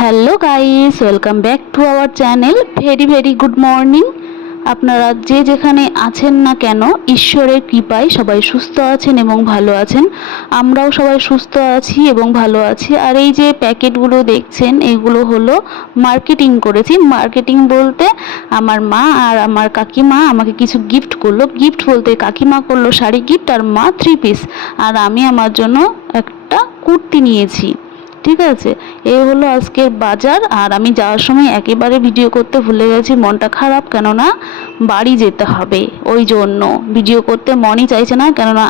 Hello guys, welcome back to our channel. Very very good morning. আপনারা যে যেখানে আছেন না কেন, ঈশ্বরের কৃপায় সবাই সুস্থ আছেন এবং ভালো আছেন। আমরাও সবাই সুস্থ আছি এবং ভালো আছি। আর এই যে প্যাকেটগুলো দেখছেন, এগুলো হলো মার্কেটিং করেছি। মার্কেটিং বলতে আমার মা আর আমার কাকিমা আমাকে কিছু গিফট করলো। গিফট বলতে কাকিমা করলো শাড়ি গিফট, আর মা 3 পিস, আর আমি আমার জন্য একটা কুর্তি নিয়েছি। ঠিক আছে, এই হলো আজকের বাজার। আর আমি যাওয়ার সময় একেবারে ভিডিও করতে ভুলে গেছি, মনটা খারাপ, কেননা বাড়ি যেতে হবে, ওই জন্য ভিডিও করতে মনই চাইছে না। কেননা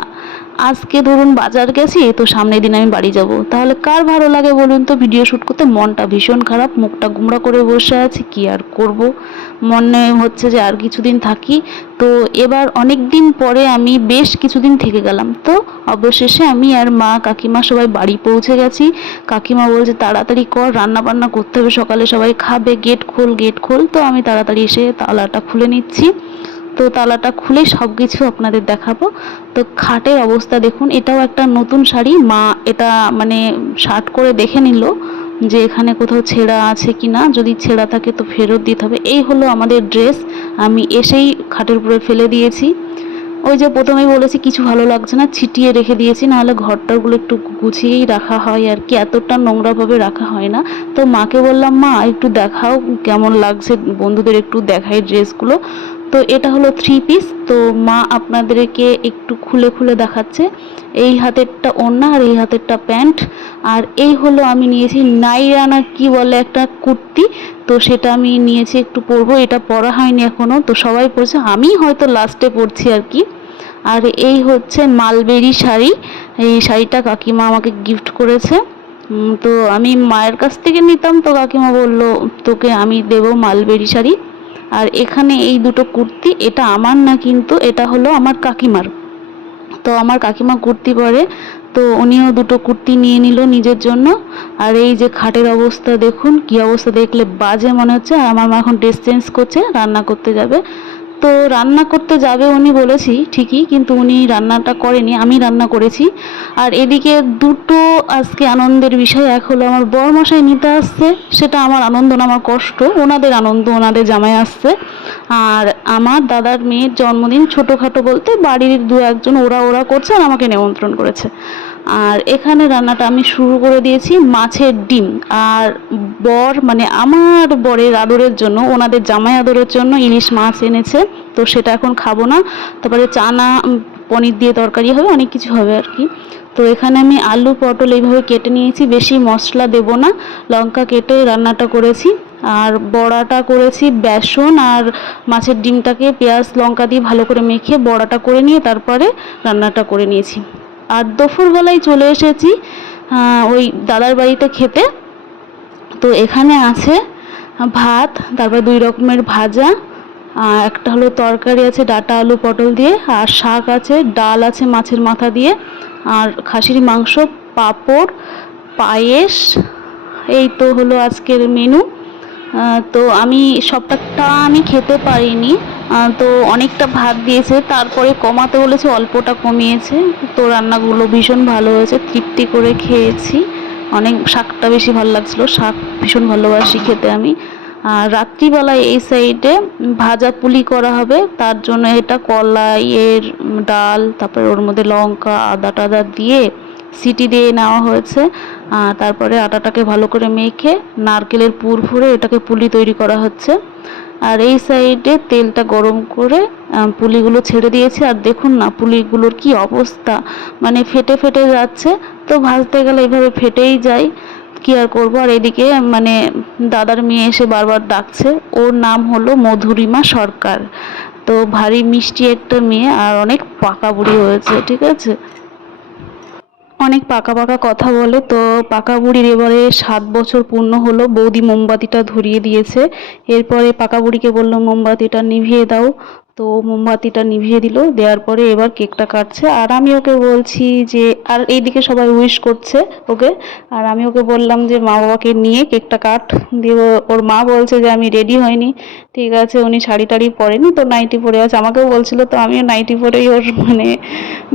আজকে ধরুন বাজার গেছি, তো সামনের দিন আমি বাড়ি যাব, তাহলে কার ভালো লাগে বলুন তো ভিডিও শ্যুট করতে। মনটা ভীষণ খারাপ, মুখটা গুমরা করে বসে আছি, কি আর করব। মনে হচ্ছে যে আর কিছুদিন থাকি। তো এবার অনেক দিন পরে আমি বেশ কিছুদিন থেকে গেলাম। তো অবশেষে আমি আর মা কাকিমা সবাই বাড়ি পৌঁছে গেছি। কাকিমা বলছে তাড়াতাড়ি কর, রান্না বান্না করতে হবে, সকালে সবাই খাবে, গেট খোল গেট খোল। তো আমি তাড়াতাড়ি এসে তালাটা খুলে নিচ্ছি। তো তালাটা খুলে সব কিছু আপনাদের দেখাবো। তো খাটের অবস্থা দেখুন, এটাও একটা নতুন শাড়ি। মা এটা মানে শার্ট করে দেখে নিল যে এখানে কোথাও ছেঁড়া আছে কি না, যদি ছেঁড়া থাকে তো ফেরত দিতে হবে। এই হলো আমাদের ড্রেস, আমি এসেই খাটের উপরে ফেলে দিয়েছি। ওই যে প্রথমেই বলেছি কিছু ভালো লাগছে না, ছিটিয়ে রেখে দিয়েছি, নাহলে ঘরটাগুলো একটু গুছিয়েই রাখা হয় আর কি, এতটা নোংরাভাবে রাখা হয় না। তো মাকে বললাম, মা একটু দেখাও কেমন লাগছে, বন্ধুদের একটু দেখাই ড্রেসগুলো। তো এটা হলো 3 পিস। তো মা আপনাদেরকে একটু খুলে খুলে দেখাচ্ছে। এই হাতেরটা ওড়না আর এই হাতেরটা প্যান্ট। আর এই হলো আমি নিয়েছি নাইরা না কি বলে একটা কুর্তি। তো সেটা আমি নিয়েছি, একটু পরবো, এটা পরা হয়নি এখনো, তো সবাই পরছে, আমি হয়তো লাস্টে পরছি আর কি। আর এই হচ্ছে মালবেরি শাড়ি। এই শাড়িটা কাকিমা আমাকে গিফট করেছে। তো আমি মায়ের কাছ থেকে নিতাম, তো কাকিমা বলল তোকে আমি দেবো মালবেরি শাড়ি। আর এখানে এই দুটো কুর্তি, এটা আমার না কিন্তু, এটা হলো আমার কাকিমার। তো আমার কাকিমা কুর্তি পরে, তো উনিও দুটো কুর্তি নিয়ে নিল নিজের জন্য। আর এই যে খাটের অবস্থা দেখুন, কি অবস্থা, দেখলে বাজে মনে হচ্ছে। আর আমার মা এখন ড্রেস চেঞ্জ করছে, রান্না করতে যাবে। তো রান্না করতে যাবে উনি বলেছি ঠিকই, কিন্তু উনি রান্নাটা করেনি, আমি রান্না করেছি। আর এদিকে দুটো আজকে আনন্দের বিষয়, এক হলো আমার বরমশাই নিতে আসছে, সেটা আমার আনন্দ না আমার কষ্ট, ওনাদের আনন্দ, ওনাদের জামাই আসছে। আর আমার দাদার মেয়ের জন্মদিন, ছোটোখাটো বলতে বাড়ির দু একজন ওরা ওরা করছে, আর আমাকে নিমন্ত্রণ করেছে। আর এখানে রান্নাটা আমি শুরু করে দিয়েছি, মাছের ডিম। আর বর মানে আমার বরের আদরের জন্য, ওনাদের জামাই আদরের জন্য ইলিশ মাছ এনেছে। তো সেটা এখন খাবো না। তারপরে চানা পনির দিয়ে তরকারি হবে, অনেক কিছু হবে আর কি। তো এখানে আমি আলু পটল এইভাবে কেটে নিয়েছি, বেশি মশলা দেবো না, লঙ্কা কেটে রান্নাটা করেছি। আর বড়াটা করেছি বেসন আর মাছের ডিমটাকে পেঁয়াজ লঙ্কা দিয়ে ভালো করে মেখে বড়াটা করে নিয়ে তারপরে রান্নাটা করে নিয়েছি। আর দুপুরবেলায় চলে এসেছি ওই দাদার বাড়িতে খেতে। তো এখানে আছে ভাত, তারপর 2 রকমের ভাজা, একটা হলো তরকারি আছে ডাঁটা আলু পটল দিয়ে, আর শাক আছে, ডাল আছে মাছের মাথা দিয়ে, আর খাসির মাংস, পাঁপড়, পায়েস। এই তো হলো আজকের মেনু। তো আমি সবটা আমি খেতে পারিনি, তো অনেকটা ভাত দিয়েছে, তারপরে কমাতে বলেছে, অল্পটা কমিয়েছে। তো রান্নাগুলো ভীষণ ভালো হয়েছে, তৃপ্তি করে খেয়েছি। অনেক শাকটা বেশি ভালো লাগছিলো, শাক ভীষণ ভালোবাসি খেতে আমি। আর রাত্রিবেলায় এই সাইডে ভাজা পুলি করা হবে, তার জন্য এটা কলাইয়ের ডাল, তারপরে ওর মধ্যে লঙ্কা আদা টাদা দিয়ে সিটি দিয়ে নেওয়া হয়েছে। তারপরে আটাটাকে ভালো করে মেখে নারকেলের পুর ভরে এটাকে পুলি তৈরি করা হচ্ছে। আর এই সাইডে তেলটা গরম করে পুলিগুলো ছেড়ে দিয়েছে। আর দেখুন না পুলিগুলোর কি অবস্থা, মানে ফেটে ফেটে যাচ্ছে। তো ভাজতে গেলে এইভাবে ফেটেই যায়, কি আর করবো। আর এদিকে মানে দাদার মেয়ে এসে বারবার ডাকছে, ওর নাম হলো মধুরিমা সরকার। তো ভারী মিষ্টি একটা মেয়ে, আর অনেক পাকা বুড়ি হয়েছে, ঠিক আছে, অনেক পাকা পাকা কথা বলে। তো পাকা বুড়ির এবারে 7 বছর পূর্ণ হলো, বৌদি মোমবাতিটা ধরিয়ে দিয়েছে। এরপরে পাকা বুড়িকে বললো মোমবাতিটা নিভিয়ে দাও, তো মোমবাতিটা নিভিয়ে দিল, দেওয়ার পরে এবার কেকটা কাটছে। আর আমি ওকে বলছি যে, আর এইদিকে সবাই উইশ করছে ওকে। আর আমি ওকে বললাম যে মা বাবাকে নিয়ে কেকটা কাট। দিয়ে ওর মা বলছে যে আমি রেডি হয়নি। ঠিক আছে, উনি শাড়ি টাড়ি পরেনি, তো নাইটি পরে আছে, আমাকেও বলছিল, তো আমিও নাইটি পরেই ওর মানে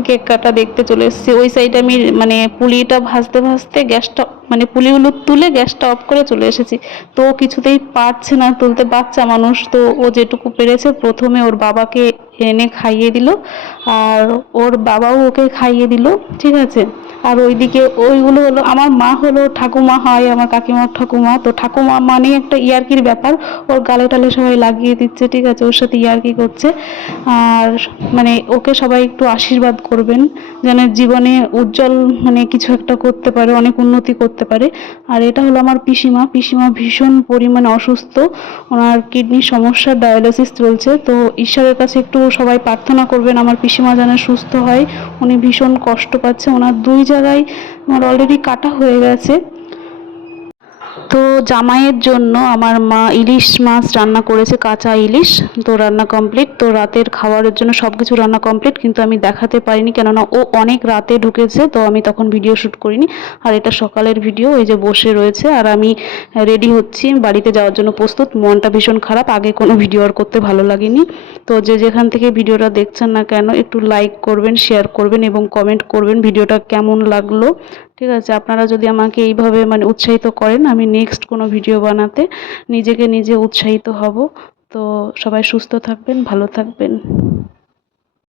কেক কাটা দেখতে চলে এসেছি। ওই সাইডে আমি মানে পুলিটা ভাজতে ভাজতে গ্যাসটা মানে পুলিগুলো তুলে গ্যাসটা অফ করে চলে এসেছি। তো ও কিছুতেই পারছে না তুলতে, বাচ্চা মানুষ তো, ও যেটুকু পেরেছে প্রথমে ওর বাবাকে এনে খাইয়ে দিল, আর ওর বাবাও ওকে খাইয়ে দিল, ঠিক আছে। আর ওইদিকে ওইগুলো হলো আমার মা, হলো ঠাকুমা হয় আমার কাকিমার ঠাকুমা, তো ঠাকুমা মানে একটা ইয়ার্কির ব্যাপার, ওর গালে টালে সবাই লাগিয়ে দিচ্ছে, ঠিক আছে, ওর সাথে ইয়ার্কি করছে। আর মানে ওকে সবাই একটু আশীর্বাদ করবেন যেন জীবনে উজ্জ্বল মানে কিছু একটা করতে পারে, অনেক উন্নতি করতে পারে। আর এটা হলো আমার পিসিমা, পিসিমা ভীষণ পরিমাণে অসুস্থ, ওনার কিডনির সমস্যা, ডায়ালিসিস চলছে। তো ঈশ্বরের কাছে একটু সবাই প্রার্থনা করবেন আমার পিসিমা যেন সুস্থ হয়, উনি ভীষণ কষ্ট পাচ্ছে, ওনার 2 জায়গায় আমার অলরেডি কাটা হয়ে গেছে। তো জামাইয়ের জন্য আমার মা ইলিশ মাছ রান্না করেছে, কাঁচা ইলিশ, তো রান্না কমপ্লিট। তো রাতের খাবারের জন্য সব কিছু রান্না কমপ্লিট, কিন্তু আমি দেখাতে পারিনি কেননা ও অনেক রাতে ঢুকেছে, তো আমি তখন ভিডিও শ্যুট করিনি। আর এটা সকালের ভিডিও, এই যে বসে রয়েছে আর আমি রেডি হচ্ছি বাড়িতে যাওয়ার জন্য প্রস্তুত। মনটা ভীষণ খারাপ, আগে কোনো ভিডিও আর করতে ভালো লাগেনি। তো যে যেখান থেকে ভিডিওটা দেখছেন না কেন একটু লাইক করবেন, শেয়ার করবেন এবং কমেন্ট করবেন ভিডিওটা কেমন লাগলো, ঠিক আছে। আপনারা যদি আমাকে এইভাবে মানে উৎসাহিত করেন, আমি নেক্সট কোনো ভিডিও বানাতে নিজেকে নিজে উৎসাহিত হব। তো সবাই সুস্থ থাকবেন, ভালো থাকবেন।